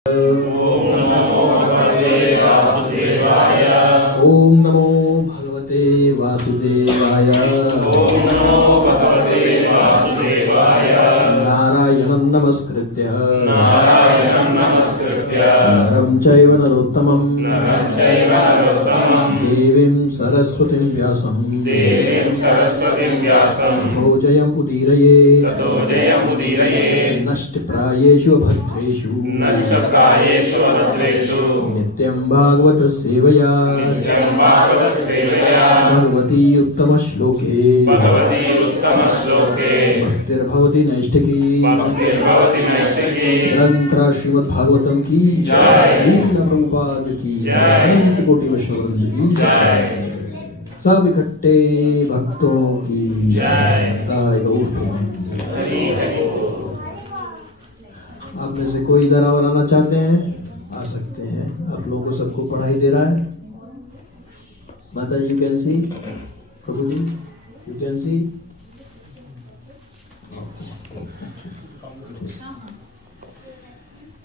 ओम नमो भगवते वासुदेवाय। नारायणं नमस्कृत्य नरं चैव नरोत्तमं देवीं सरस्वतीं व्यासं ततो जयमुदीरये नष्टप्रायेषु भद्रेषु नित्यं भागवत सेवया भगवती उत्तम श्लोके भक्तिर्भवति नैष्ठिकी निरंतर श्रीमद्भागवतम की जय। प्रभुपाद की अनंत कोटि वैष्णव की जय। सब इकट्ठे भक्तों की जय। आप में से कोई इधर और आना चाहते हैं आ सकते हैं। आप लोगों को सबको पढ़ाई दे रहा है। माता जी यू कैन सी, प्रभु जी यू कैन सी।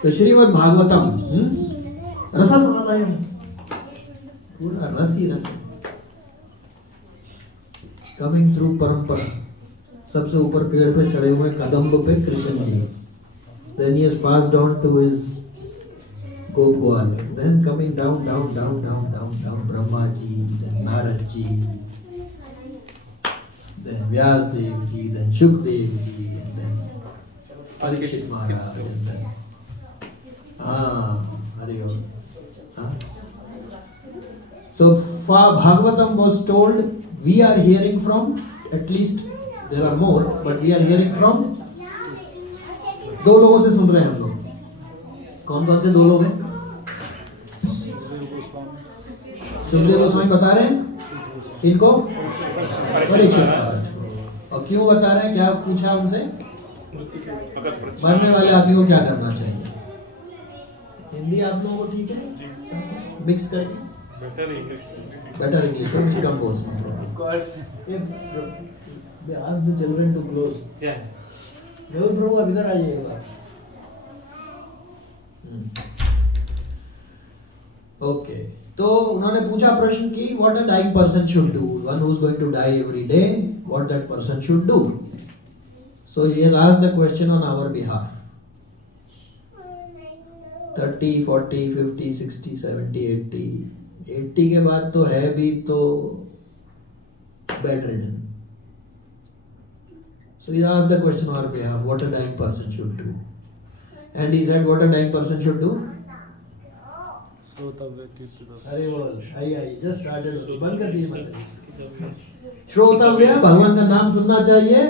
तो श्रीमद् भागवतम रसमालयम, पूरा रस ही रस, कमिंग थ्रू परंपरा। सबसे ऊपर पेड़ पे चढ़े हुए कदम्ब पे Krishna ji, then he has passed on to his Gopal, then coming down Brahma ji, then Narad ji, then Vyas Dev ji, then Shukdev ji, and then Parikshit Maharaj, and then Hari Om. So Bhagavatam was told, we are hearing from, at least there are more, but we are hearing from दो लोगों से सुन रहे हैं हम लोग। कौन कौन से दो लोग हैं? सुखदेव गोस्वामी बता रहे हैं इनको, परीक्षित महाराज। और क्यों बता रहे हैं? क्या पूछा उनसे? मरने वाले आदमी को क्या करना चाहिए? हिंदी आप लोगों को ठीक है? मिक्स करके बेटर इंग्लिश कम बोल। Ask the children to close. देवर प्रभु अब इधर आइएगा। ओके, तो उन्होंने पूछा प्रश्न की what a dying person should do, one who is going to die every day, what that person should do. So he has asked the question on our behalf. 30, 40, 50, 60, 70, 80, 80 के बाद तो है भी तो bedridden. So he asked the question on our behalf, what a dying person should do. And he said, what a dying person should do? Hari bol, I just started, बंद कर दिए मतलब। श्रोतव्य, भगवान का नाम सुनना चाहिए।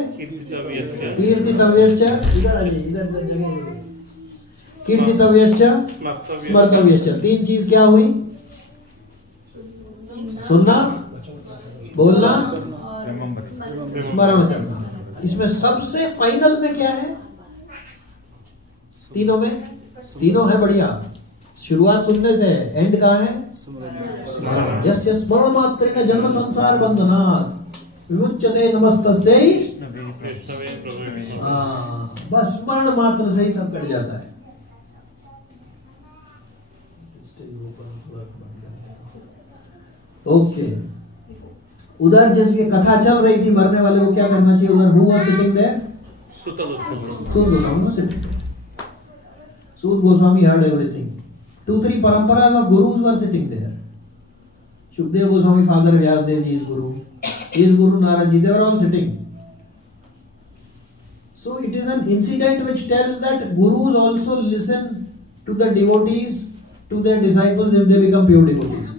कीर्तितव्यश्च, इधर आइए, इधर जगह। कीर्तितव्यश्च, स्मर्तव्यश्च। तीन चीज क्या हुई? सुनना, बोलना, स्मरण करना। इसमें सबसे फाइनल में क्या है? तीनों में, तीनों है बढ़िया। शुरुआत सुनने से, एंड कहाँ है? स्मरण। यस्य स्मरण मात्रेण जन्म संसार बंधनात् विमुच्यते नमस्तस्यै। बस स्मरण मात्र से ही सब कट जाता है। ओके, उधर जैसे कथा चल रही थी, मरने वाले को क्या करना चाहिए? उधर who was sitting there? Sut Goswami was sitting there. Sut Goswami heard everything. 2-3 paramparas of gurus were sitting there. Shukdev Goswami father, Vyasdev ji is guru, his guru Narad ji, they were all sitting. So it is an incident which tells that gurus also listen to the devotees, to their disciples if they become pure devotees.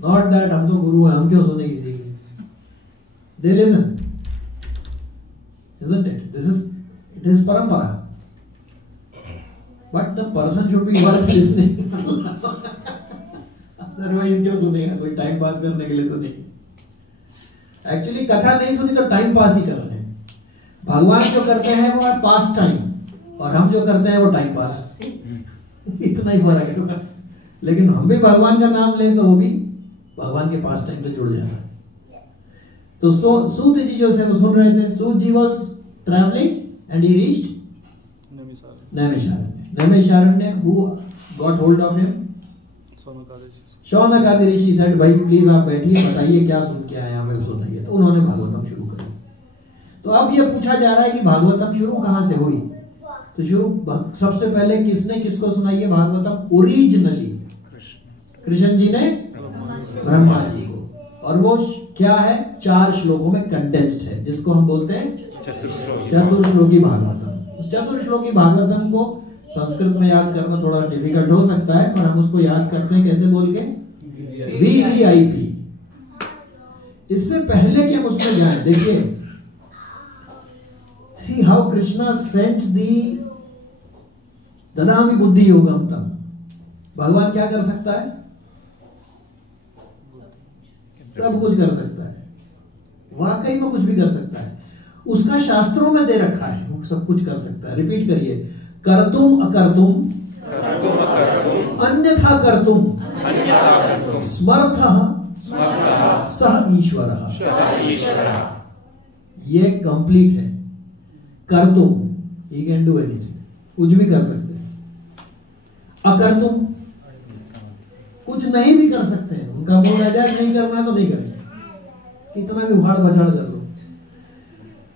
Not that हम तो गुरु हैं, हम क्यों सुने किसी की? They listen, isn't it? It is parampara. But the person should be worth listening. Otherwise क्यों सुनेगा? कोई टाइम पास करने के लिए तो नहीं। Actually कथा नहीं सुनी तो टाइम पास ही कर रहे हैं। भगवान जो करते हैं वो है पास टाइम, और हम जो करते हैं वो टाइम पास। इतना ही फर्क है बस। लेकिन हम भी भगवान का नाम लें तो वो भी भगवान के पास टाइम पे जुड़ जाता है। तो सूत जी जो से वो सुन रहे थे। Suta ji was travelling and he reached Naimisharanya. Naimisharanya, who got hold of him? Shaunaka आदि ऋषि said, भाई प्लीज आप बैठिए, बताइए क्या सुन के आए, हमें सुनाइए। तो उन्होंने भागवतम शुरू कर। तो अब ये पूछा जा रहा है कि भागवतम शुरू कहां से हुई? तो शुरू सबसे पहले किसने किसको सुनाई है भागवतम? ओरिजिनली कृष्ण जी ने ब्रह्मा जी को। और वो क्या है? 4 श्लोकों में कंडेंस्ड है, जिसको हम बोलते हैं चतुर्श्लोकी भागवतम। उस चतुर्श्लोकी भागवतम को संस्कृत में याद करना थोड़ा डिफिकल्ट हो सकता है, पर हम उसको याद करते हैं कैसे बोल के? VVIP। इससे पहले कि हम उसमें जाएं, देखिए see how Krishna sent the ददामि बुद्धि योगम तम। भगवान क्या कर सकता है? सब कुछ कर सकता है, वाकई में कुछ भी कर सकता है। उसका शास्त्रों में दे रखा है, वो सब कुछ कर सकता है। रिपीट करिए, कर्तुम अकर्तुम अन्यथा कर्तुम स्मर्थः सः ईश्वरः। ये कंप्लीट है। कर्तुम, ही कैन डू एनीथिंग, कुछ भी कर सकते हैं। अकर्तुम, कुछ नहीं भी कर सकते हैं। उनका मूड आ जाए नहीं करना है तो नहीं करेंगे, कितना भी उखाड़ बछाड़ कर लो।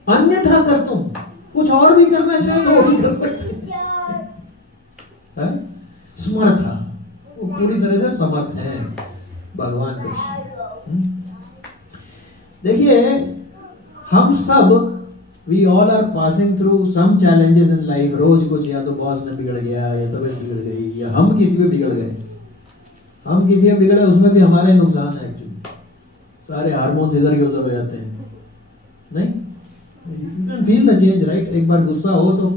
अन्यथा कर्तुम, कुछ और भी करना चाहे तो वो भी कर सकते हैं। समर्थ, वो पूरी तरह से समर्थ है भगवान कृष्ण। देखिए हम सब We all are passing through some challenges in life। रोज कुछ, या तो बॉस ने बिगड़ गया, या तबीयत बिगड़ गई, या हम किसी पे बिगड़ गए। हम किसी पे बिगड़े, उसमें भी हमारे नुकसान है। एक्चुअली सारे हार्मोन्स इधर के उधर हो जाते हैं। नहीं, you can feel the change, right? एक बार गुस्सा हो तो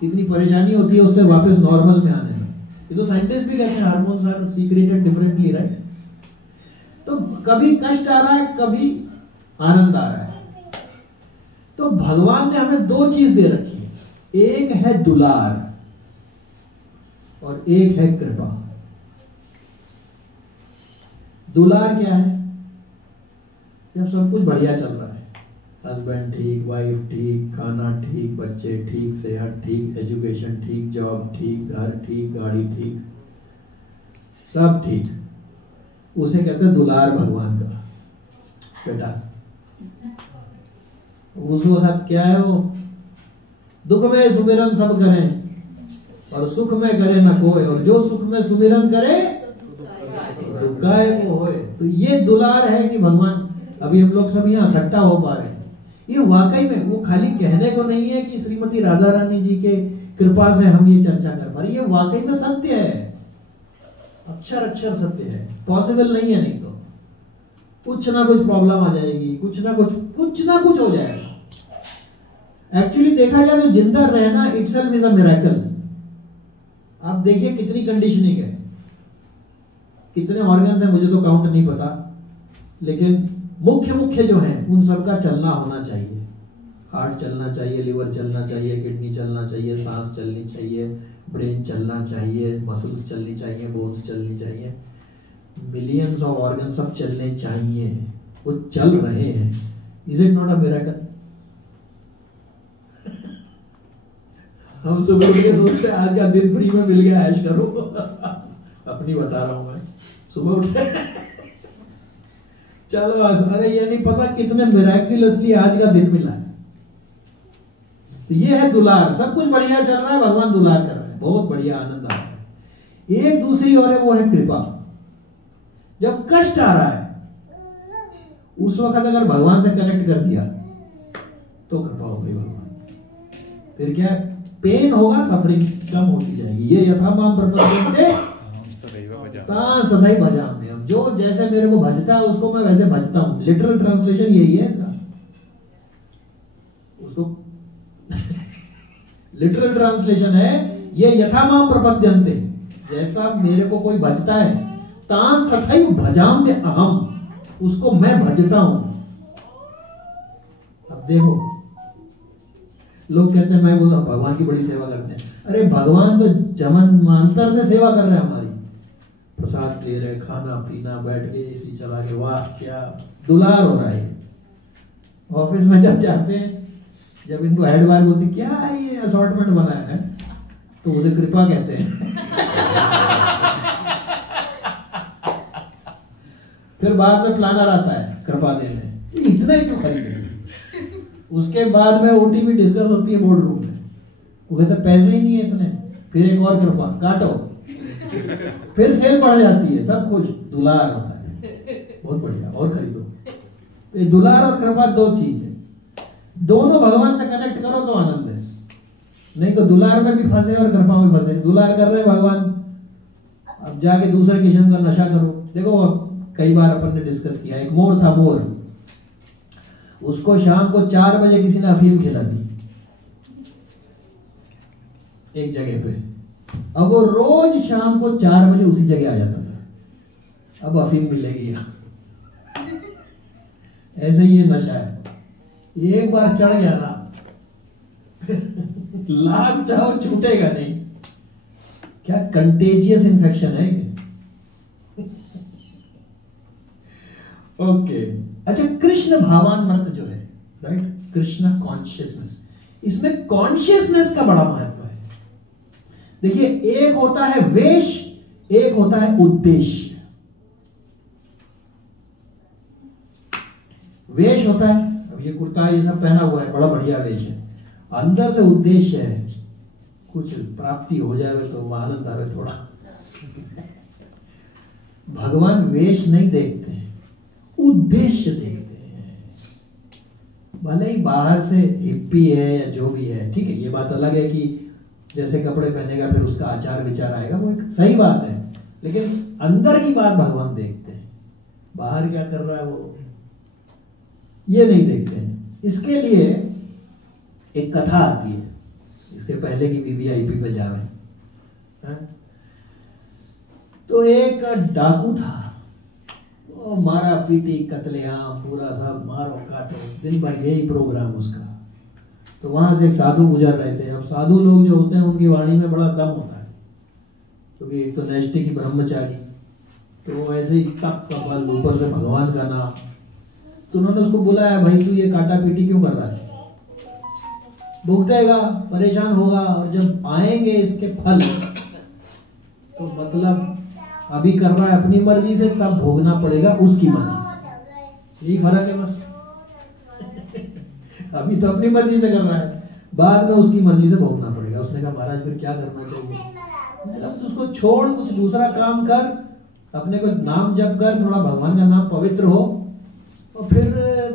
कितनी परेशानी होती है उससे वापस नॉर्मल में आने में। ये तो साइंटिस्ट भी कहते हैं, hormones are secreted differently, right? तो कभी कष्ट आ रहा है, कभी आनंद आ रहा है। तो भगवान ने हमें 2 चीज दे रखी है, एक है दुलार और एक है कृपा। दुलार क्या है? जब सब कुछ बढ़िया चल रहा है, हस्बैंड ठीक, वाइफ ठीक, खाना ठीक, बच्चे ठीक, सेहत ठीक, एजुकेशन ठीक, जॉब ठीक, घर ठीक, गाड़ी ठीक, सब ठीक, उसे कहते हैं दुलार भगवान का। बेटा उस वक्त क्या है, वो दुख में सुमिरन सब करें और सुख में करे न कोई, और जो सुख में सुमिरन करे दुखाए वो होए। तो ये दुलार है कि भगवान, अभी हम लोग सब यहाँ इकट्ठा हो पा रहे हैं, ये वाकई में, वो खाली कहने को नहीं है कि श्रीमती राधा रानी जी के कृपा से हम ये चर्चा कर पा रहे, ये वाकई में सत्य है, अक्षर अक्षर सत्य है। पॉसिबल नहीं है, नहीं तो कुछ ना कुछ प्रॉब्लम आ जाएगी, कुछ ना कुछ हो जाएगा। एक्चुअली देखा जाए तो जिंदा रहना इटसेल्फ इज अ मिरेकल। आप देखिए कितनी कंडीशनिंग है, कितने ऑर्गन्स हैं मुझे तो काउंट नहीं पता, लेकिन मुख्य जो हैं उन सबका चलना होना चाहिए। हार्ट चलना चाहिए, लिवर चलना चाहिए, किडनी चलना चाहिए, सांस चलनी चाहिए, ब्रेन चलना चाहिए, मसल्स चलनी चाहिए, बोन्स चलनी चाहिए, मिलियंस ऑफ ऑर्गन सब चलने चाहिए, वो चल रहे हैं। Is it not a miracle? हम सुबह उठ के सोचते आज का दिन फ्री में मिल गया, ऐश करो। अपनी बता रहा हूं मैं, सुबह उठ चलो, अरे ये नहीं पता कितने मिरेकलसली आज का दिन मिला है। तो ये है दुलार, सब कुछ बढ़िया चल रहा है, भगवान दुलार कर रहे हैं, बहुत बढ़िया, आनंद आ रहा है। एक दूसरी और है, वो है कृपा। जब कष्ट आ रहा है उस वक्त अगर भगवान से कनेक्ट कर दिया तो कृपा हो गई भगवान। फिर क्या, पेन होगा, सफरिंग कम होती जाएगी। ये यथा माम प्रपद्यन्ते तथैव भजाम्यहम्। जो जैसे मेरे को भजता है उसको मैं वैसे भजता हूं। लिटरल ट्रांसलेशन यही है इसका। उसको लिटरल ट्रांसलेशन है ये, यथा माम प्रपद्यन्ते, जैसा मेरे को कोई भजता है, तांस तथैव भजाम्यहम्, उसको मैं भजता हूं। अब देखो, लोग कहते हैं, मैं बोलता हूं भगवान की बड़ी सेवा करते हैं। अरे भगवान तो जन्मांतर से सेवा कर रहे हैं हमारी, प्रसाद ले रहे, खाना पीना, बैठ के एसी चला के, वाह क्या दुलार हो रहा है। ऑफिस में जब जाते हैं, जब इनको हेड बॉय बोलते क्या ये असॉर्टमेंट बनाया है, तो उसे कृपा कहते हैं। फिर बाद में प्लानर आता है कृपा देने, इतने क्यों खरीदे। उसके बाद में ओटीपी डिस्कस होती है बोर्ड रूम में, वो कहते पैसे ही नहीं है इतने, फिर एक और कृपा काटो, फिर सेल बढ़ जाती है, सब खुश, दुलार होता है, बहुत बढ़िया और खरीदो। तो ये दुलार और कृपा दो चीज है, दोनों भगवान से कनेक्ट करो तो आनंद है, नहीं तो दुलार में भी फंसे और कृपा में फंसे। दुलार कर रहे भगवान, अब जाके दूसरे किस्म का नशा करो। देखो अब कई बार अपन ने डिस्कस किया, एक मोर था, मोर, उसको शाम को 4 बजे किसी ने अफीम खिला दी एक जगह पे। अब वो रोज शाम को 4 बजे उसी जगह आ जाता था, अब अफीम मिलेगी यहाँ। ऐसे ही ये नशा है, एक बार चढ़ गया ना लाग जाओ छूटेगा नहीं। क्या कंटेजियस इन्फेक्शन है ये। ओके अच्छा, कृष्ण भावान्मृत जो है, राइट, कृष्ण कॉन्शियसनेस, इसमें कॉन्शियसनेस का बड़ा महत्व है। देखिए एक होता है वेश, एक होता है उद्देश्य। वेश होता है, अब ये कुर्ता ये सब पहना हुआ है, बड़ा बढ़िया वेश है, अंदर से उद्देश्य है कुछ प्राप्ति हो जाए तो आनंद आवे थोड़ा। भगवान वेश नहीं देखते हैं, उद्देश्य देखते हैं। भले ही बाहर से हिप्पी है या जो भी है, ठीक है, ये बात अलग है कि जैसे कपड़े पहनेगा फिर उसका आचार विचार आएगा, वो एक सही बात है, लेकिन अंदर की बात भगवान देखते हैं, बाहर क्या कर रहा है वो ये नहीं देखते हैं। इसके लिए एक कथा आती है, इसके पहले की वीवीआईपी पे जावे, तो एक डाकू था, वो मारा पीटी कत्लेआम पूरा सब मारो काटो, दिन भर यही प्रोग्राम उसका। तो वहां से एक साधु गुजर रहे थे। अब साधु लोग जो होते हैं उनकी वाणी में बड़ा दम होता है, क्योंकि एक तो नैष्ठिक ब्रह्मचारी, तो ऐसे ही तप का बल, ऊपर से भगवान का नाम। तो उन्होंने उसको बुलाया, भाई तू ये काटा पीटी क्यों कर रहा है, भुगतेगा, परेशान होगा, और जब आएंगे इसके फल तो मतलब अभी कर रहा है अपनी मर्जी से, तब भोगना पड़ेगा उसकी मर्जी से। यही फर्क है बस। अभी तो अपनी मर्जी से कर रहा है, बाद में उसकी मर्जी से भोगना पड़ेगा। उसने कहा महाराज फिर क्या करना चाहिए? मतलब उसको छोड़, कुछ दूसरा काम कर, अपने को नाम जप कर, थोड़ा भगवान का नाम पवित्र हो, और फिर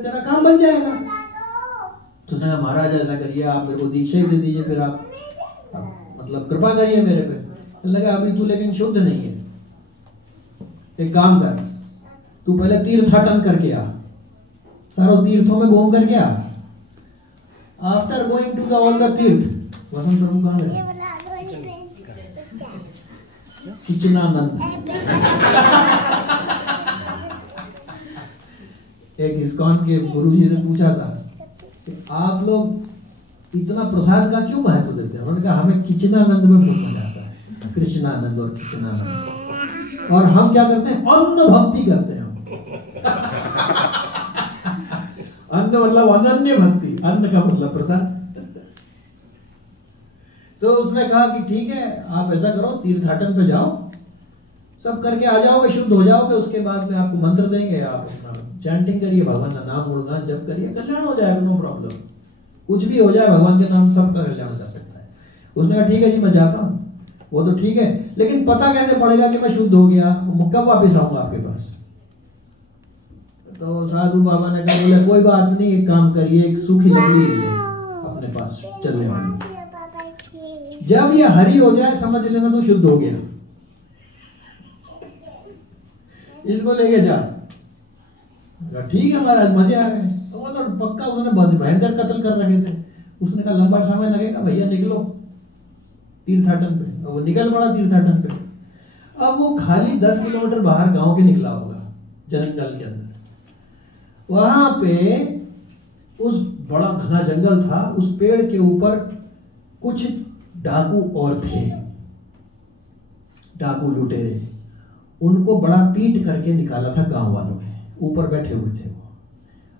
तेरा काम बन जाएगा। तो उसने कहा महाराज ऐसा करिए, आप मेरे को दीक्षा ही दे दीजिए, फिर आप मतलब कृपा करिए मेरे पे। लगा अभी तू लेकिन शुद्ध नहीं है, एक काम कर, तू पहले तीर्थाटन करके आ, सारों तीर्थों में घूम करके आ। After going to the all the tirtha, Vasant प्रभु कहाँ है? किचनानंद। एक इस्कॉन के गुरुजी से पूछा था कि आप लोग इतना प्रसाद का क्यों महत्व देते हैं? उन्होंने कहा हमें किचनानंद में बहुत मजा आता है, कृष्णानंद और किचनानंद। और हम क्या करते हैं? अन्न भक्ति करते हैं। अन्न मतलब अनन्य भक्ति, अन्न का मतलब प्रसाद। तो उसने कहा कि ठीक है, आप ऐसा करो, तीर्थाटन पे जाओ, सब करके आ जाओगे, शुद्ध हो जाओगे, उसके बाद में आपको मंत्र देंगे, आप अपना चैंटिंग करिए, भगवान का नाम गुणगान जप करिए, कल्याण हो जाएगा, नो प्रॉब्लम। कुछ भी हो जाए, भगवान के नाम सबका कल्याण हो सकता है। उसने कहा ठीक है जी, मैं जाता हूँ। वो तो ठीक है, लेकिन पता कैसे पड़ेगा कि मैं शुद्ध हो गया? कब वापिस आऊंगा आपके पास? तो साधु बाबा ने कहा, बोले कोई बात नहीं, एक काम करिए, एक सूखी लकड़ी ले ले अपने पास चलने वाली, जब ये हरी हो जाए समझ लेना तो शुद्ध हो गया, इसको लेके जा। ठीक है महाराज, मजे आ गए। वो तो पक्का उन्होंने भयंकर कत्ल कर रखे थे। उसने कहा लंबा समय लगेगा भैया, निकलो तीर्थाटन पे। वो निकल पड़ा तीर्थाटन पे। अब वो खाली 10 किलोमीटर बाहर गांव के निकला होगा, जंगल के अंदर। वहां पे उस बड़ा घना जंगल था, उस पेड़ के ऊपर कुछ डाकू और थे, डाकू लुटेरे। उनको बड़ा पीट करके निकाला था गांव वालों ने, ऊपर बैठे हुए थे वो।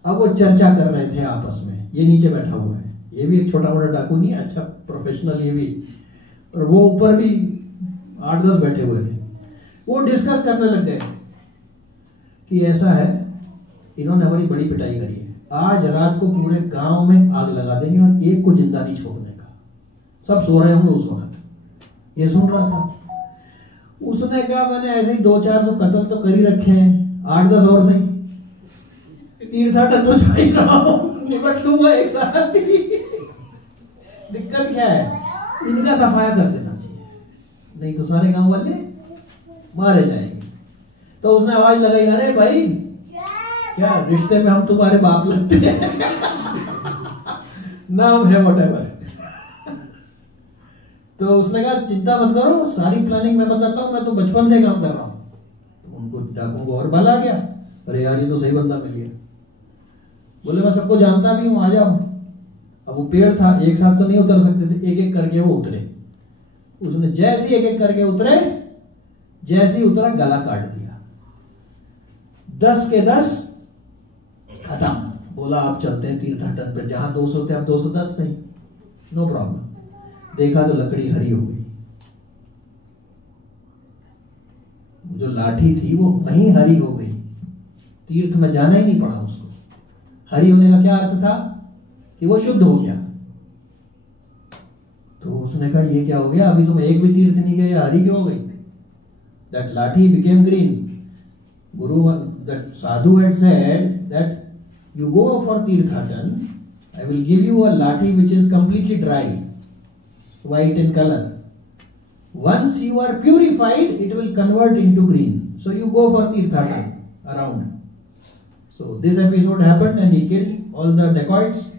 अब वो चर्चा कर रहे थे आपस में, ये नीचे बैठा हुआ है, ये भी एक छोटा मोटा डाकू नहीं है, अच्छा प्रोफेशनल ये भी। और वो ऊपर भी 8-10 बैठे हुए थे। वो डिस्कस करने लग गए कि ऐसा है, इन्होंने हमारी बड़ी पिटाई करी है, आज रात को पूरे गांव में आग लगा देंगे और एक को जिंदा नहीं छोड़ने का। सब सो रहे होंगे उस वक्त। ये सुन रहा था। उसने कहा मैंने ऐसे ही 200-400 कत्ल तो कर ही रखे हैं, 8-10 और सही, तीर्थाटन तो जा ही रहा हूं, निपट लूंगा एक साथ ही। दिक्कत क्या है, इनका सफाया कर देना चाहिए, नहीं तो सारे गांव वाले मारे जाएंगे। तो उसने आवाज लगाई, अरे भाई क्या रिश्ते में हम तुम्हारे बाप लगते हैं? नाम है व्हाटएवर। तो उसने कहा चिंता मत करो, सारी प्लानिंग मैं बताता हूं, मैं तो बचपन से काम कर रहा हूं। तो उनको डाकुओं को और बल आ गया, अरे यार ये तो सही बंदा मिल गया। बोले मैं सबको जानता भी हूं, आ जाओ। अब वो पेड़ था, एक साथ तो नहीं उतर सकते थे, एक एक करके वो उतरे। उसने जैसे एक एक करके उतरे, जैसे ही उतरा गला काट दिया। 10 के 10 खत्म। बोला आप चलते हैं तीर्थाटन पे, जहां 200 थे अब 210 सही, नो प्रॉब्लम। देखा तो लकड़ी हरी हो गई, जो लाठी थी वो वहीं हरी हो गई, तीर्थ में जाना ही नहीं पड़ा उसको। हरी होने का क्या अर्थ था कि वो शुद्ध हो गया। तो उसने कहा ये क्या हो गया, अभी तुम एक भी तीर्थ नहीं गए, हरी क्यों हो गई? दैट लाठी became green. Guru, that sadhu had said that you go for Tirthatan, I will give you a lathi which is completely dry, white in color. Once you are purified, it will convert into green. So you go for Tirthatan around. So this episode happened and he killed all the dacoits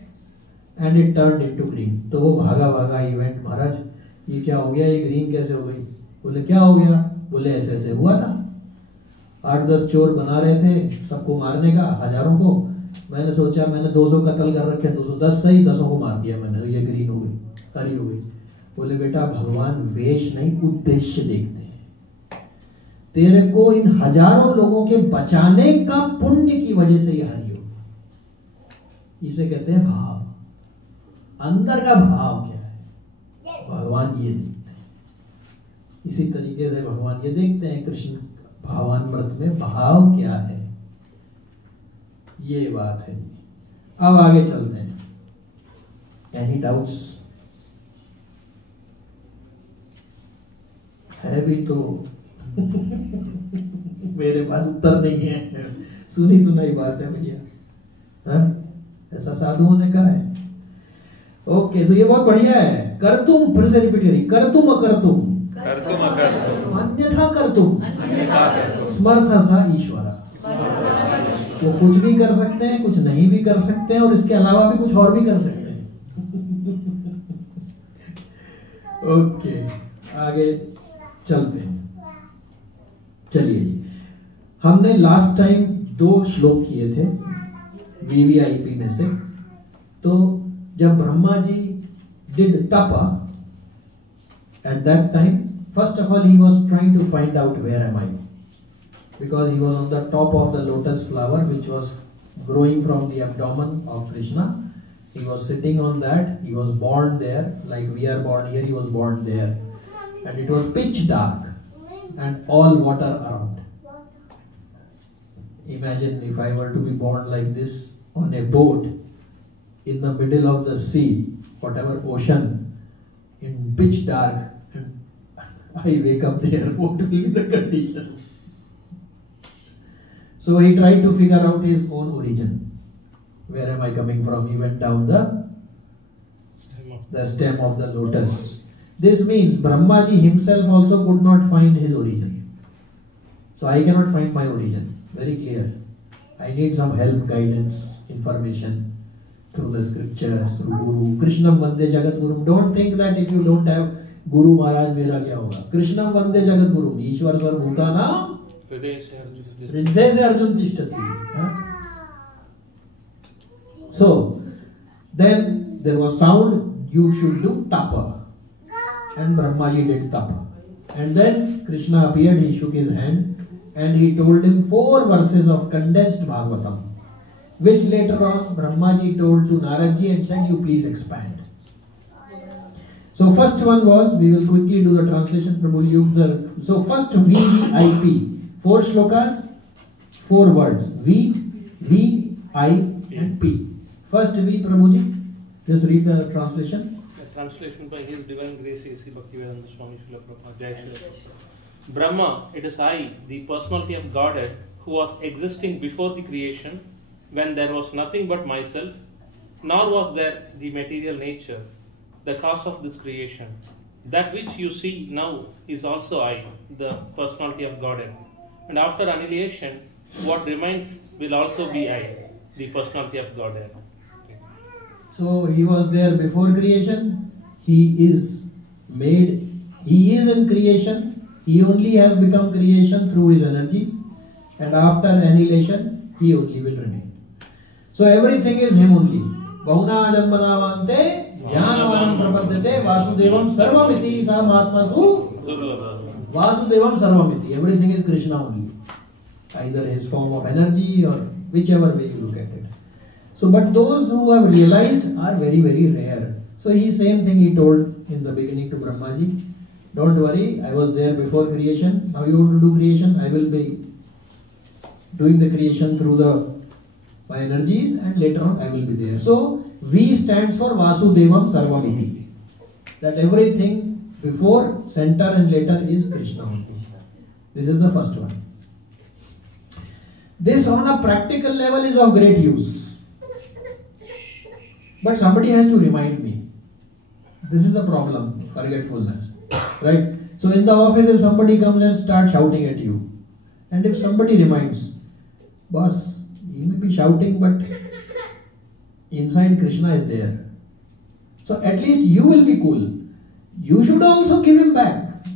and it turned into green. तो वो भागा भागा event, महाराज ये क्या हो गया, ये green कैसे हो गई? बोले क्या हो गया? बोले ऐसे ऐसे हुआ था, 8-10 चोर बना रहे थे सबको मारने का, हजारों को। मैंने सोचा मैंने 200 कत्ल कर रखे, 210 सही, 10 को मार दिया मैंने, ये ग्रीन हो गई, हरी हो गई। बोले बेटा भगवान वेश नहीं उद्देश्य देखते हैं। तेरे को इन हजारों लोगों के बचाने का पुण्य की वजह से ये हरी हो गई। इसे कहते हैं भाव। अंदर का भाव क्या है, भगवान ये देखते हैं। इसी तरीके से भगवान ये देखते हैं कृष्ण भावामृत में भाव क्या है, ये बात है। अब आगे चलते हैं। एनी डाउट्स है भी तो मेरे पास उत्तर नहीं है, सुनी सुनाई बात है भैया, ऐसा साधुओं ने कहा है। ओके, तो ये बहुत बढ़िया है। कर्तुम, फिर से रिपीट करिए, कर्तुम अकर्तुम, अन्यथा कर्तुम, स्मर्थ सा ईश्वरा। वो कुछ भी कर सकते हैं, कुछ नहीं भी कर सकते हैं, और इसके अलावा भी कुछ और भी कर सकते हैं। ओके, आगे चलते हैं। चलिए जी, हमने लास्ट टाइम 2 श्लोक किए थे VVIP में से। तो जब ब्रह्मा जी डिड तप, at that time, first of all he was trying to find out where am I, because he was on the top of the lotus flower which was growing from the abdomen of Krishna. He was sitting on that, he was born there, like we are born here, he was born there, and it was pitch dark and all water around. Imagine if I were to be born like this on a boat in the middle of the sea, whatever ocean, in pitch dark, and I wake up there, what will be the condition? So he tried to figure out his own origin. Where am I coming from? He went down the stem of the lotus. This means Brahma ji himself also could not find his origin. So I cannot find my origin. Very clear. I need some help, guidance, information through the scriptures, through Guru. Krishnam Vande Jagat Gurum. Don't think that if you don't have Guru Maharaj, मेरा क्या होगा? Krishnam Vande Jagat Gurum. ईश्वर सर्वभूतानां हृदय से अर्जुन तिष्ठति. So then there was sound. You should do tapa, and Brahma ji did tapa. And then Krishna appeared. He shook his hand and he told him 4 verses of condensed Bhagavatam, which later on Brahma ji told to Narad ji and said, you please expand. So first one was, we will quickly do the translation. So first VVIP, 4 shlokas, 4 words. V, I and P. First V, Prabhuji, just read the translation. The translation by His Divine Grace A.C. Bhaktivedanta Swami Srila Prabhupada. Jai Srila Prabhupada. Brahma, it is I, the personality of Godhead, who was existing before the creation, when there was nothing but myself, nor was there the material nature, the cause of this creation. That which you see now is also I, the personality of Godhead. And after annihilation, what remains will also be I, the personality of Godhead. So he was there before creation, he is made, he is in creation, he only has become creation through his energies, and after annihilation, he only will remain. So everything is him only. Bahuna janmanavante jnanavanam prapadyate vasudevam sarvamiti sa mahatmasu vasudevam sarvamiti. Everything is Krishna only. Either his form of energy or whichever way you look at it. So, but those who have realized are very, very rare. So, same thing he told in the beginning to Brahmaji. Don't worry, I was there before creation. Now you want to do creation, I will be doing the creation through my energies, and later on I will be there. So, V stands for Vasudevam Sarvamiti. That everything before, center and later is Krishna only. This is the first one. This on a practical level is of great use. But somebody has to remind me. This is the problem, forgetfulness. Right? So in the office, if somebody comes and starts shouting at you, and if somebody reminds, boss, he may be shouting, but inside Krishna is there. So at least you will be cool. You should also give him back.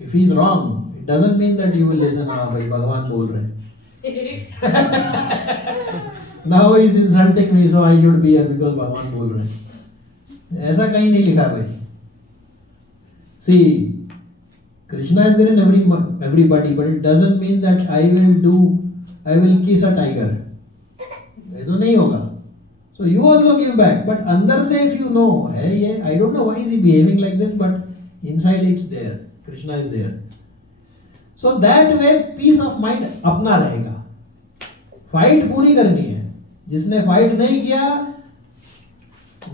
If he is wrong, it doesn't mean that you will listen, bhai, Bhagavan bol rahe. Now he is insulting me, so I should be here because Bhagavan bol rahe. ऐसा कहीं नहीं लिखा भाई. See, Krishna is there in everybody, but it doesn't mean that I will kiss a tiger. ये तो नहीं होगा. So you also give back, but अंदर से if you know, hey, I don't know why is he behaving like this, but inside it's there. Krishna is there. So that way peace of mind अपना रहेगा. Fight पूरी करनी है. जिसने fight नहीं किया,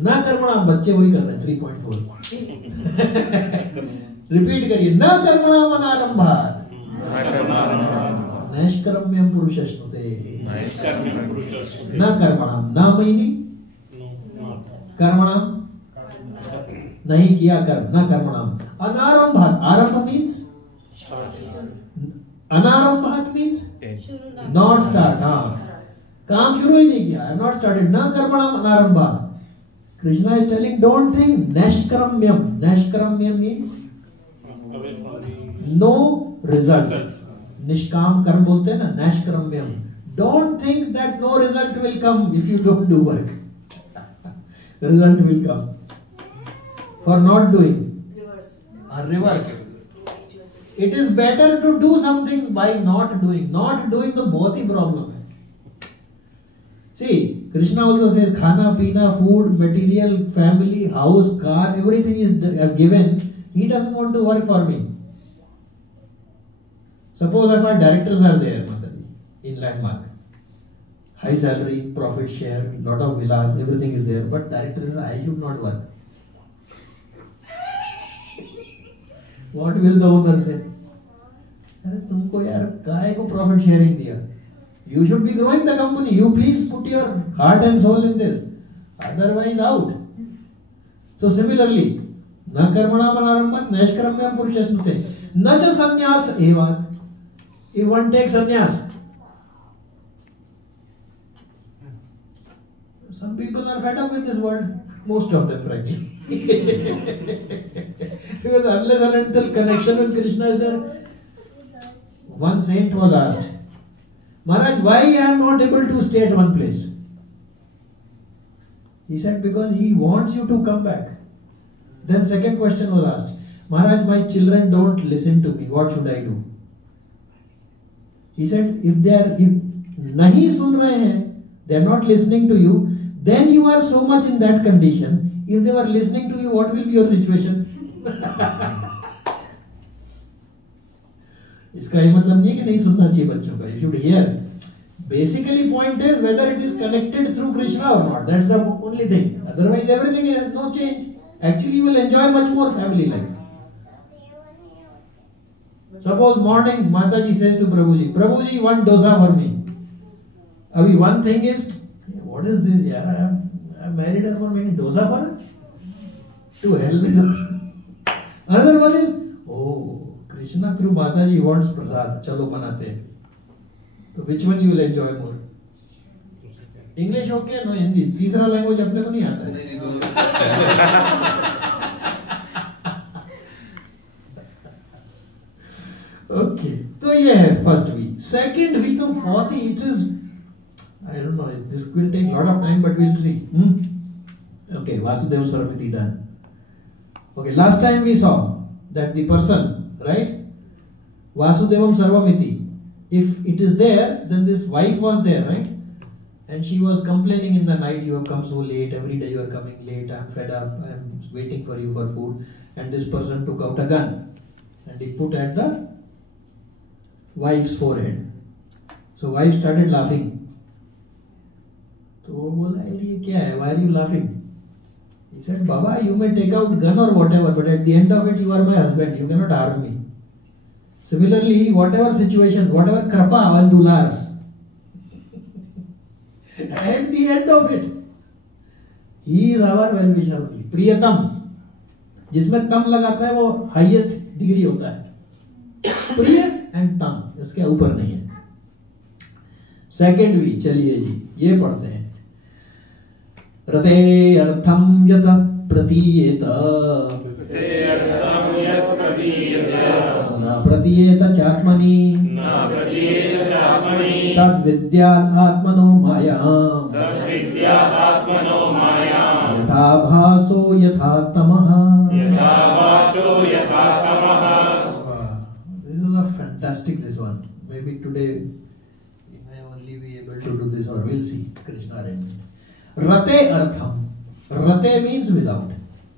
ना कर्मणा, बच्चे वही कर रहे हैं 3.4. रिपीट करिए. न कर्मणा मनारंभात नैष्कर्म्यम पुरुषश्नुते. न कर्मणाम, न महीनी कर्मणाम, नहीं किया कर्म, न कर्मणाम. अनारंभात, आरंभ मीन्स, अनारंभात मीन्स नॉट स्टार्ट. हाँ, काम शुरू ही नहीं किया. I have not started. न कर्मणाम अनारंभात. Krishna is telling, don't think nashkaramyam. Nashkaramyam means no result. Nishkam karm bolte हैं ना, nashkaramyam. Don't think that no result will come if you don't do work. Result will come for not doing. Reverse. It is better to do something by not doing. Not doing तो बहुत ही problem है. See, Krishna also says, khana, pina, food, material, family, house, car, everything is given. He doesn't want to work for me. Suppose if our directors are there, in Landmark, high salary, profit share, lot of villas, everything is there, but director says, I should not work. What will the owner say? अरे तुमको यार काहे को profit sharing दिया? You should be growing the company. You please put your heart and soul in this. Otherwise, out. So similarly, na karmana manarambhat naiškaramyam purushasnute na cha sannyas evat. If one takes sannyas, some people are fed up with this world. Most of them, frankly. Because unless and until connection with Krishna is there. One saint was asked, Maharaj, why I am not able to stay at one place? He said, because he wants you to come back. Then second question was asked, Maharaj, my children don't listen to me. What should I do? He said, if nahi sun rahe hain, they are not listening to you, then you are so much in that condition. If they were listening to you, what will be your situation? इसका ये मतलब नहीं है कि नहीं सुनना चाहिए बच्चों का. You should hear. Basically, point is whether it is connected through Krishna or not. That's the only thing. Otherwise, everything is no change. Actually, you will enjoy much more family life. Suppose morning, Mataji says to Prabhuji, Prabhuji, one dosa for me. Abhi, one thing is, what is this? Yeah, I married her for making dosa for her. To hell with her. Another one is, oh, Krishna through Mataji wants prasad. Chalo banate hain. So which one you will enjoy more? English okay? No, Hindi. तीसरा language अपने को नहीं आता है. Okay, तो ये है first week. Second week तो बहुत ही, it is, I don't know, this will take lot of time, but we'll see. Okay, Vasudeva Saramiti done. Okay, last time we saw that the person, right? Vasudevam Sarvamiti. If it is there, then this wife was there, right? And she was complaining in the night, you have come so late, every day you are coming late, I am fed up, I am waiting for you for food. And this person took out a gun and he put at the wife's forehead. So wife started laughing. So वो बोला ये क्या है? Why are you laughing? He said, Baba, you may take out gun or whatever, but at the end of it, you are my husband. You cannot harm me. Similarly, whatever situation, whatever krapa wal dular, at the end of it, he is our well-wisher only. Priyatam, जिसमें तम लगाता है वो highest degree होता है. प्रिय and तम, इसके ऊपर नहीं है. Second week, चलिए जी, ये पढ़ते हैं. रते अर्थम यत प्रतीयेत न प्रतीयेत चात्मनि तद विद्या आत्मनो मायाम यथा भासो यथा तमः. This is a fantastic this one. Maybe today we may only be able to do this, or we'll see. Krishna arrangement. Rate artham. Rate means without.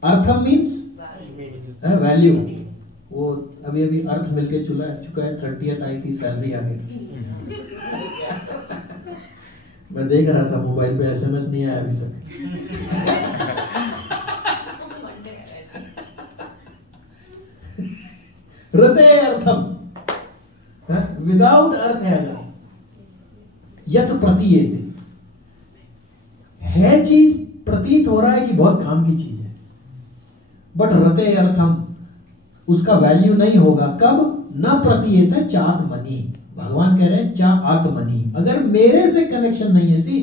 Artham means value. वो अभी अभी अर्थ मिलके चुका है. 30th आई थी, सैलरी आ गई. मैं देख रहा था मोबाइल पे, SMS नहीं आया अभी तक. रते अर्थम, विदाउट अर्थ है अगर. यत प्रतीयेत है चीज, प्रतीत हो रहा है कि बहुत काम की चीज है, बट रते अर्थम उसका वैल्यू नहीं होगा. कब? न प्रतीयेत चात्मनि. भगवान कह रहे हैं चा आत्मनि, अगर मेरे से कनेक्शन नहीं है. सी,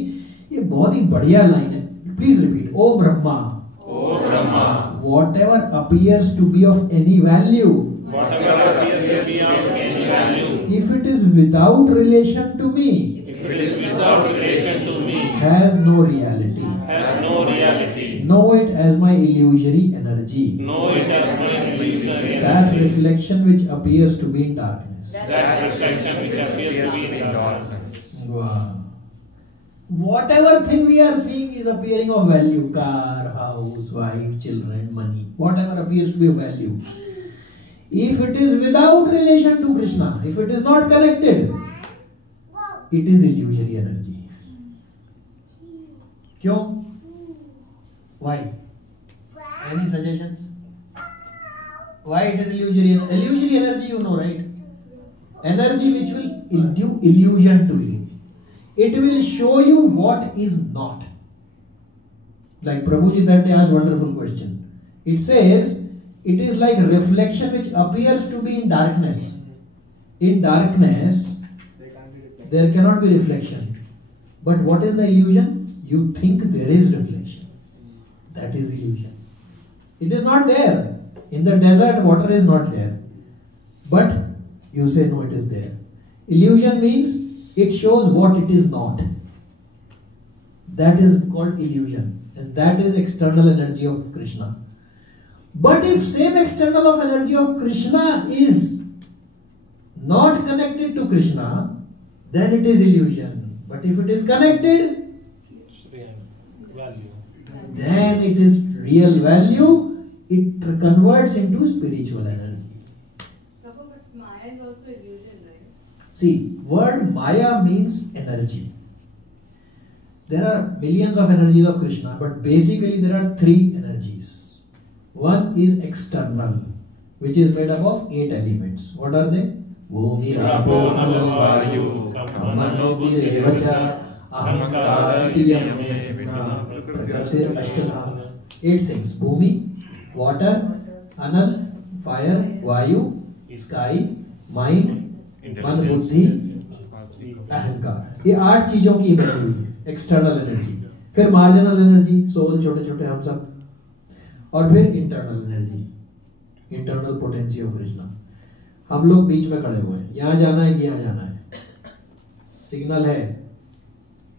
ये बहुत ही बढ़िया लाइन है. Please repeat. Oh Brahma, oh Brahma, whatever appears to be of any value, whatever appears to be of any value, if it is without relation to me, if it is without relation to me, has no reality, has no reality. Know it as my illusory energy. Know it as my illusory energy. That reflection which appears to be in darkness. That reflection which appears to be in darkness. Wow. Whatever thing we are seeing is appearing of value. Car, house, wife, children, money. Whatever appears to be of value. If it is without relation to Krishna, if it is not connected, it is illusory energy. क्यों? Why? Any suggestions? Why it is illusory? Illusory energy, you know, right? Energy which will do illusion to you. It will show you what is not. Like Prabhuji that day asked wonderful question. It says it is like reflection which appears to be in darkness. In darkness, there cannot be reflection. But what is the illusion? You think there is reflection. That is illusion. It is not there. In the desert, water is not there. But you say no, it is there. Illusion means it shows what it is not. That is called illusion. And that is external energy of Krishna. But if same external of energy of Krishna is not connected to Krishna, then it is illusion. But if it is connected, then it is real value. It converts into spiritual energy. But Maya is also illusion, right? See, word Maya means energy. There are millions of energies of Krishna, but basically there are three energies. One is external, which is made up of 8 elements. What are they? Bhumi, Rapo, Nalo, Vayu, Kamano, Buddhi, Ahankara, Tiyam, Prakriti, Ashtadham. 8 things. Bhumi, water, Anal, fire, Vayu, sky, mind, मन, बुद्धि, अहंकार. ये 8 चीजों की बनी हुई है. External energy, फिर मार्जिनल एनर्जी, सोल, छोटे छोटे हम सब, और फिर internal energy, internal potency of Krishna. हम लोग बीच में खड़े हुए हैं. यहाँ जाना है कि यहाँ जाना है, सिग्नल है,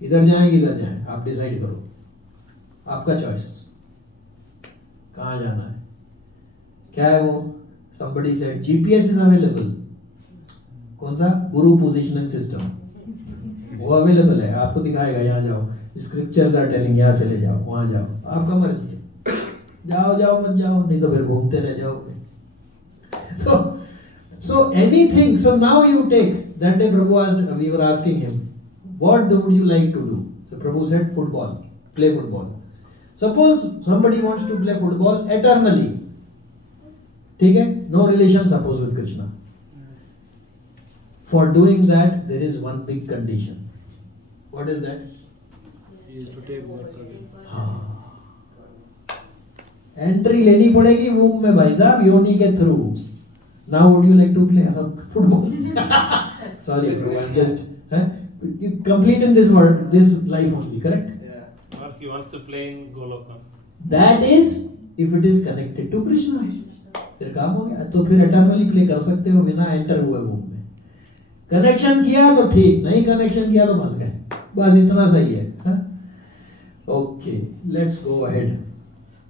इधर जाए कि इधर जाए, आप डिसाइड करो, आपका चॉइस, कहाँ जाना है. क्या है वो? somebody said GPS is available. कौन सा? गुरु पोजिशनिंग सिस्टम, वो अवेलेबल है, आपको दिखाएगा यहाँ जाओ. स्क्रिप्चर्स आर टेलिंग यहाँ चले जाओ, वहाँ जाओ, आपका मर्जी है. जाओ जाओ मत जाओ, नहीं तो फिर घूमते रह जाओगे. So anything. So now you take. That day Prabhu asked, we were asking him, what would you like to do? So Prabhu said, football, play football. Suppose somebody wants to play football eternally. ठीक है? No relation suppose with Krishna. For doing that, there is one big condition. What is that? He is to take water. हाँ. Entry लेनी पड़ेगी वूम में भाई साहब, योनि के through. Now would you like to play football? Sorry, bro, I'm just you complete in this world, this life only, correct? Yeah. Or he wants to play in Goloka. That is if it is connected to Krishna. फिर काम हो गया. तो फिर eternally play कर सकते हो बिना एंटर हुए वूम में. कनेक्शन किया तो ठीक, नहीं कनेक्शन किया तो फंस गए. बस इतना सही है. Okay, let's go ahead.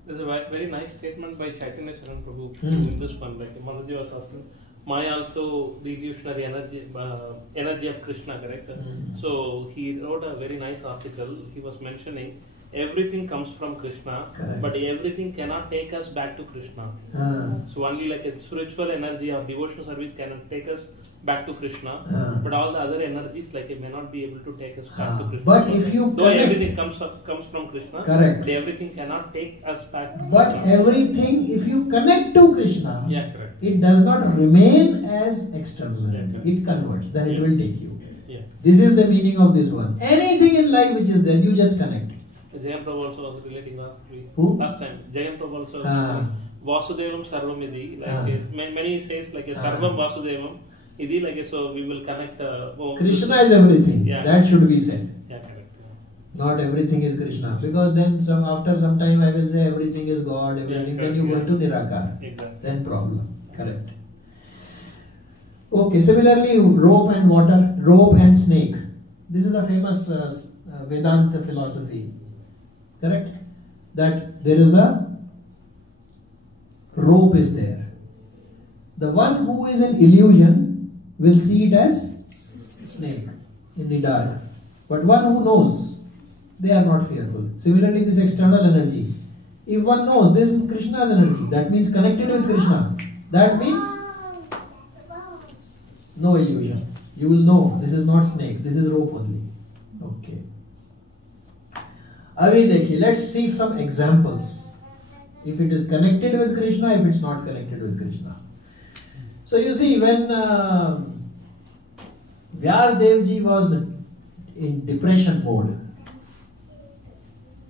There's a very nice statement by Chaitanya Charan Prabhu Hmm. in this one. Like Manaji was asking, Maya also the illusionary energy of Krishna, correct? Hmm. So he wrote a very nice article. He was mentioning everything comes from Krishna, Correct. but everything cannot take us back to Krishna. So only like a spiritual energy or devotional service can take us back to Krishna, but all the other energies like it may not be able to take us back to Krishna. But if you though connect, everything comes from Krishna, correct. but everything cannot take us back to But Krishna. everything, if you connect to Krishna, Yeah, correct. it does not remain as external Yeah, energy. correct. It converts, then it will take you. Yeah. This is the meaning of this one. Anything in life which is there, you just connect. Jayam Prabhu also was relating Who? last time. Jayam Prabhu also Ah. Vasudevam Sarvamidhi. Like Ah. many says like a Ah. Sarvam Vasudevam. Idhi like so we will connect. Krishna is everything. Yeah. That should be said. Yeah, correct. Not everything is Krishna. Because then after some time I will say everything is God, everything. Then you go into Nirakar. Exactly. Then problem. Correct. Okay, similarly, rope and water, rope and snake. This is a famous Vedanta philosophy. Correct? That there is a rope is there. The one who is in illusion will see it as snake in the dark. But one who knows, they are not fearful. Similarly, this external energy. If one knows this is Krishna's energy, that means connected with Krishna. That means no illusion. You will know this is not snake, this is rope only. Okay. Abhi dekhiye, let's see some examples. If it is connected with Krishna, if it's not connected with Krishna. So you see, when Vyasdev ji was in depression mode,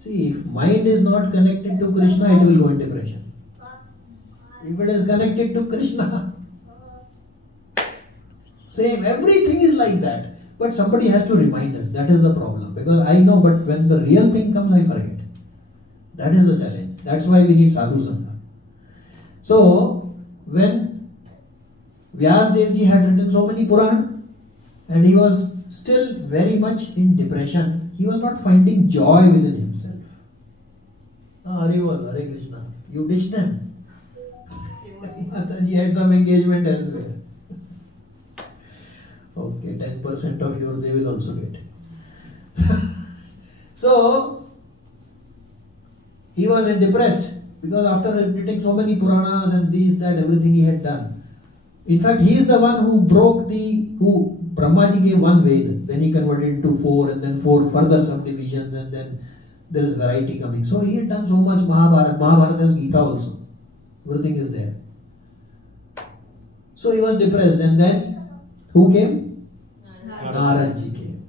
see, if mind is not connected to Krishna, it will go in depression. If it is connected to Krishna, same, everything is like that. But somebody has to remind us. That is the problem. Because I know, but when the real thing comes, I forget. That is the challenge. That's why we need sadhu sangha. So, when Vyasdev ji had written so many Puran, and he was still very much in depression, he was not finding joy within himself. Hare Bol, Hare Krishna. You ditched him. Mataji had some engagement elsewhere. Okay, 10% of your they will also get. So, he was depressed because after repeating so many Puranas and this, that, everything he had done. In fact, he is the one who Brahmaji gave one Ved, then he converted into 4 and then 4 further subdivisions and then there is variety coming. So he had done so much Mahabharata. Mahabharata has Gita also. Everything is there. So he was depressed and then who came? Naradji came.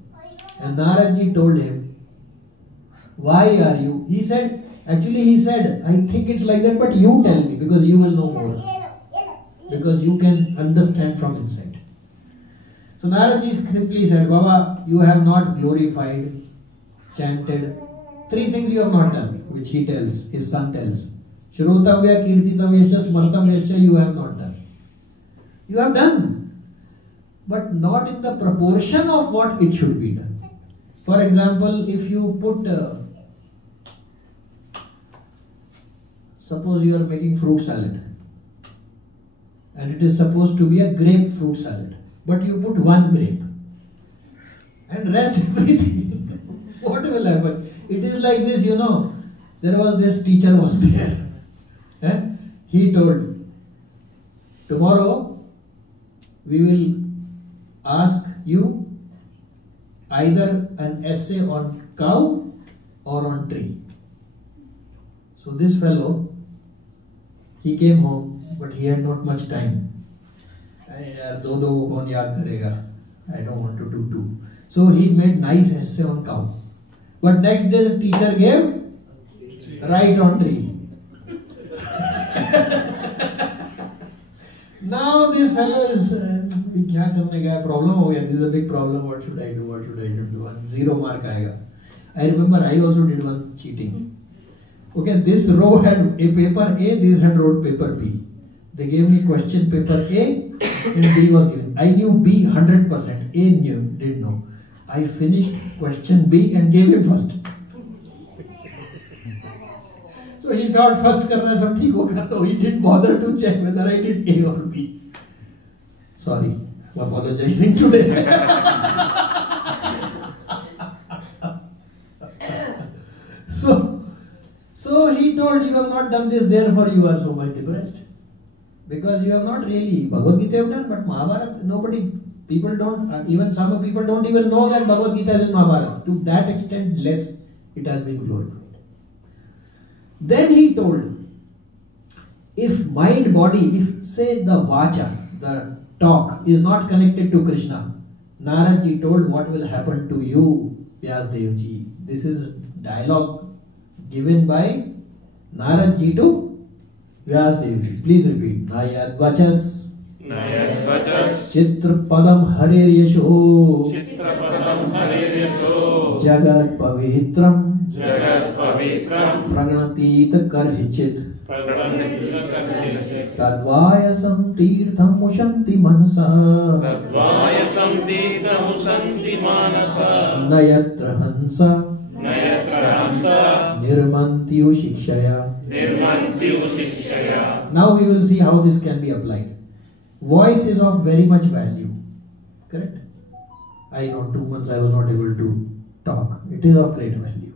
And Naradji told him, why are you? He said, I think it's like that, but you tell me because you will know more. Because you can understand from inside. So Naradji simply said, Baba, you have not glorified, chanted. 3 things you have not done, which he tells, his son tells. Shrotavya, Kirtitavya, Smartavya, you have not done. You have done, but not in the proportion of what it should be done. For example, if you put, suppose you are making fruit salad, and it is supposed to be a grapefruit salad, but you put 1 grape, and rest everything, what will happen? It is like this, there was this teacher was there, and he told, tomorrow, we will ask you either an essay on cow or on tree. So this fellow, he came home, but he had not much time. I don't want to do 2. So he made nice essay on cow. But next day the teacher gave right on tree. Now this fellow is, problem, this is a big problem, what should I do? 0 mark aega. I remember I also did one cheating. Okay, this row had a paper A, this had wrote paper B. They gave me question paper A and B was given. I knew B 100%, A didn't know. I finished question B and gave him first. So he thought first karna sab theek hoga, so he didn't bother to check whether I did A or B. Sorry, I'm apologizing today. So he told, you have not done this, therefore you are so much depressed. Because you have not really, Bhagavad Gita you have done, but Mahabharata, people don't, even some people don't even know that Bhagavad Gita is in Mahabharata. To that extent, less it has been glorified. Then he told, if mind, body, if say the vacha, the talk is not connected to Krishna, Naradji told what will happen to you, Vyasdevji. This is dialogue given by Naradji to Vyasdevji. Please repeat. Nayad vachas Chitrapadam Harer Yasho Jagat Pavitram Pragnatit Karhichit Tadvayasam Tirtham Ushanti Manasa Nayatra Hansa Nirmantyu Shikshaya. Now we will see how this can be applied. Voice is of very much value. Correct? I know 2 months I was not able to talk. It is of great value.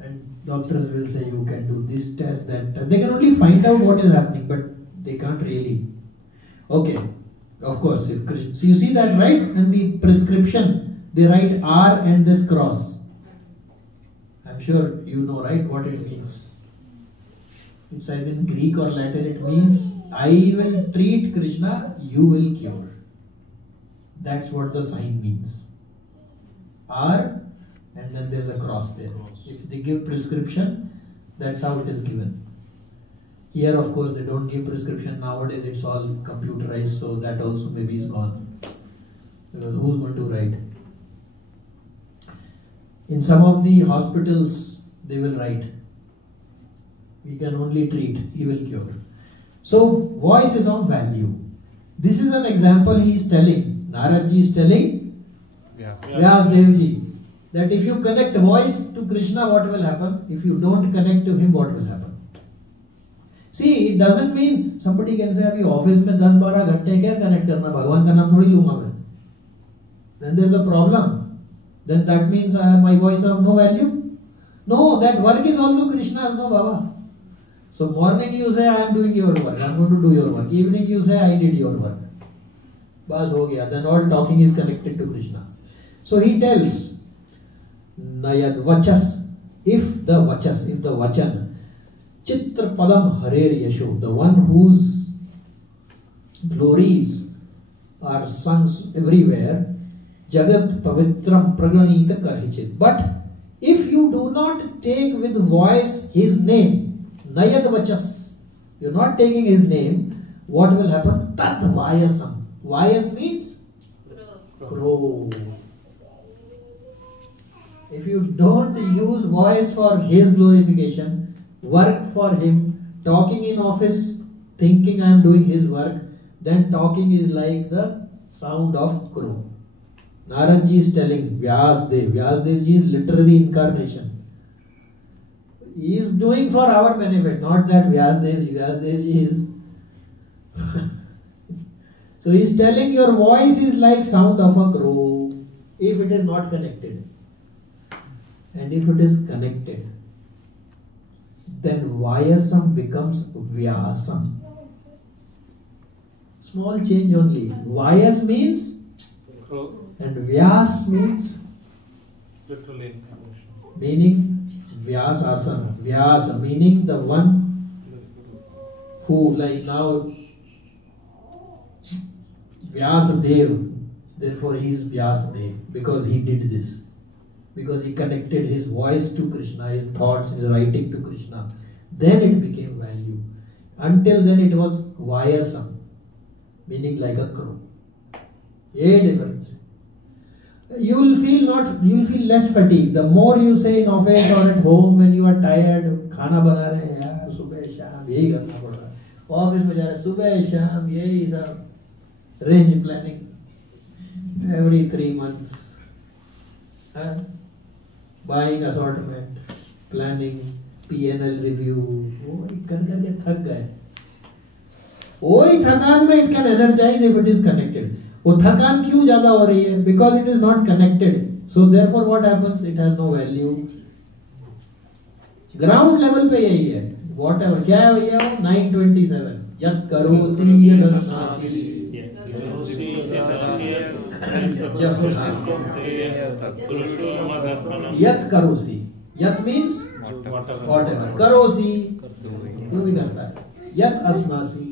And doctors will say you can do this test, that test. They can only find out what is happening, but they can't really. Okay, of course. So you see that, right? And the prescription, they write R and this cross. I'm sure you know, right, what it means. It's either in Greek or Latin. It means I will treat Krishna, you will cure. That's what the sign means. R and then there's a cross there. If they give prescription, that's how it is given. Here, of course, they don't give prescription. Nowadays, it's all computerized, so that also maybe is gone. Because who's going to write? In some of the hospitals, they will write, we can only treat, he will cure. So, voice is of value. This is an example he is telling. Naradji is telling Vyasdevji that if you connect voice to Krishna, what will happen? If you don't connect to him, what will happen? See, it doesn't mean somebody can say, abhi office mein 10-12 घंटे क्या connect करना, भगवान का नाम थोड़ी लूँगा मैं. Then there is a problem. Then that means my voice have no value. No, that work is also Krishna's, no Baba. So morning you say I am doing your work, I am going to do your work. Evening you say I did your work. Bas ho gaya. Then all talking is connected to Krishna. So he tells, Nayad Vachas, if the Vachan, Chitra Padam Harer Yasho, the one whose glories are sung everywhere, Jagat Pavitram Praganita Karhichit. But if you do not take with voice his name, Nayad Vachas, you are not taking his name, what will happen? Tat Vayasam. Vayas means crow. If you don't use voice for his glorification, work for him, talking in office, thinking I am doing his work, then talking is like the sound of crow. Narad ji is telling Vyasdev ji is literary incarnation. He is doing for our benefit, not that Vyasdev ji is. So he is telling your voice is like sound of a crow if it is not connected. And if it is connected, then Vayasam becomes Vyasam. Small change only. Vyas means Crow. and Vyas means Literally incarnation. meaning Vyasasana. Vyasa meaning the one who, like now Vyasadev, therefore he is Vyasadev because he did this. Because he connected his voice to Krishna, his thoughts, his writing to Krishna. Then it became value. Until then it was Vayasam, meaning like a crow. A difference. You will feel less fatigue. The more you say in office or at home when you are tired, खाना बना रहे हैं यार सुबह शाम यही करना पड़ रहा है. ऑफिस में जा रहे सुबह शाम यही सब range planning every 3 months. Buying assortment, planning, P&L review, वही कर करके थक गए. वही थकान में it can energize if it is connected. वो थकान क्यों ज्यादा हो रही है? Because it is not connected. So therefore what happens? It has no value. Ground level पे यही है. Whatever क्या है भैया? 927. यत् करोति यदस्नासि. Yat karosi. Yat means whatever. Karosi जो भी करता है. Yat asnasi.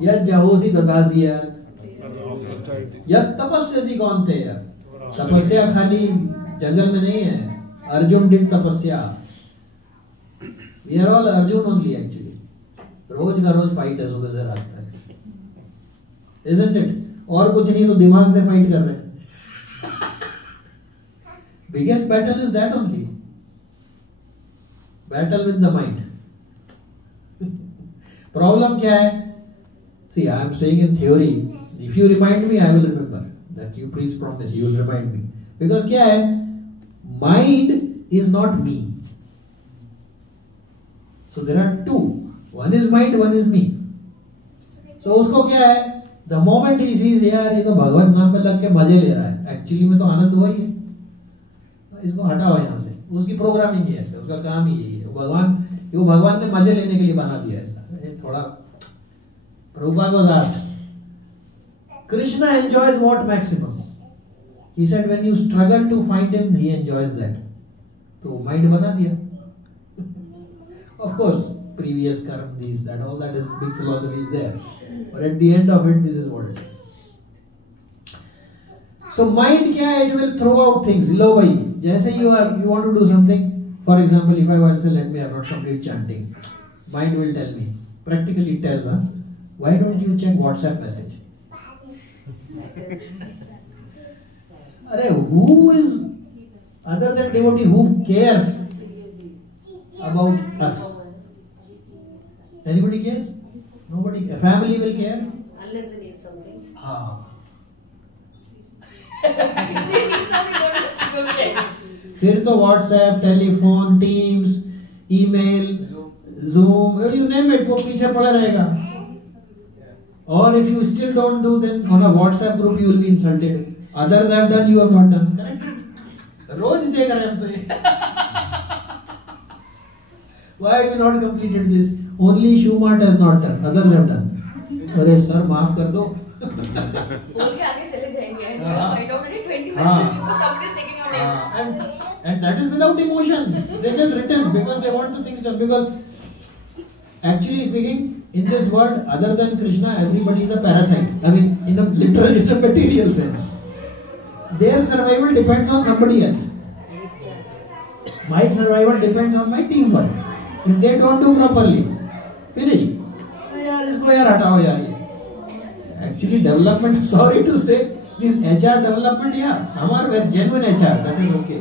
Yat jahosi dadasiyat. Yat tapasya कौन थे यार? तपस्या खाली जंगल में नहीं है. अर्जुन did तपस्या. We are all Arjun only actually. रोज का रोज फाइट है सुबह से रात तक. Isn't it? और कुछ नहीं तो दिमाग से फाइट कर रहे हैं. Biggest battle is that only. Battle with the mind. Problem क्या है? See, I am saying in theory. If you remind me, I will remember. That you please promise, you will remind me. Because क्या है? Mind is not me. So there are two. One is mind, one is me. So उसको क्या है? The moment he sees यार ये तो भगवान नाम में लग के मजे ले रहा है. Actually में तो आनंद हुआ ही है. इसको हटाओ यहाँ से. उसकी प्रोग्रामिंग ही ऐसे, उसका काम ही यही है. भगवान ने मजे लेने के लिए बना दिया ऐसा. ये थोड़ा Prabhupada was asked, Krishna enjoys what maximum? He said when you struggle to find him, he enjoys that. तो माइंड बना दिया. Of course, previous karma, this, that, all that is big philosophy is there. But at the end of it, this is what it is. So mind क्या है? It will throw out things. लो भाई, जैसे you want to do something. For example, if I want to say, let me have not complete chanting, mind will tell me. Practically it tells, why don't you check WhatsApp message? अरे who is other than devotee who cares about us? Anybody cares? Nobody. A family will care. Unless they need something. हाँ. If they need something, don't check. फिर तो WhatsApp, telephone, Teams, email, Zoom, you name it, वो पीछे पड़ा रहेगा. Or if you still don't do, then on a WhatsApp group you will be insulted. Others have done, you have not done. Correct? रोज देख रहे हैं हम तो ये. Why have you not completed this? Only Schumart has not done. Others have done. अरे sir माफ कर दो. बोल के आगे चले जाएंगे. हाँ. Find out already 20 हाँ. messages because somebody is taking your name. And that is without emotion. They just written because they want the things done. Because actually speaking, in this world, other than Krishna, everybody is a parasite. I mean, in a literal, in a material sense. Their survival depends on somebody else. My survival depends on my teamwork. If they don't do properly, finish. यार इसको यार हटाओ यार ये. Actually, development. Sorry to say, this HR development, yeah, some are very genuine HR. That is okay.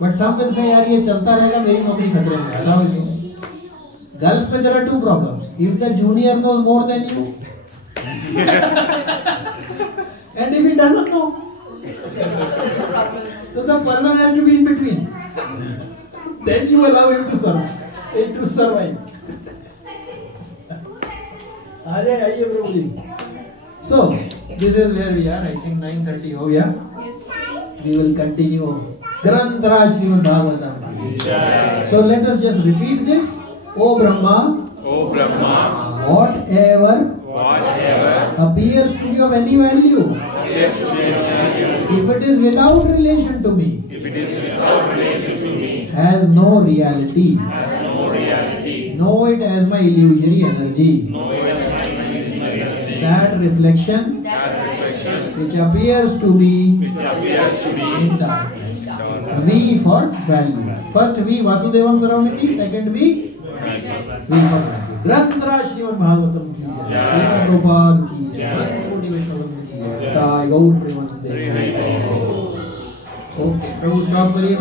But some will say, यार ये चलता रहेगा, मेरी नौकरी खतरे में. हटाओ इसको. Gulf में there are two problems. If the junior knows more than you, and if he doesn't know, so the person has to be in between. Then you allow him to survive. आइए प्रभु जी. So this is where we are. I think 9:30 हो गया. We will continue. Granthra Srimad Bhagavatam. So let us just repeat this. O Brahma, whatever appears to be of any value, if it is without relation to me, has no reality, know it as my illusory energy. That reflection which appears to be in darkness. V for value. First V Vasudevam Saravamiti, second V ग्रंथराज Shrimad Bhagavatam की जय, श्रीमद् गोपाल की जय, कोटि वैष्णव की जय, गौर प्रेमानंदे. Okay प्रभु stop करिए.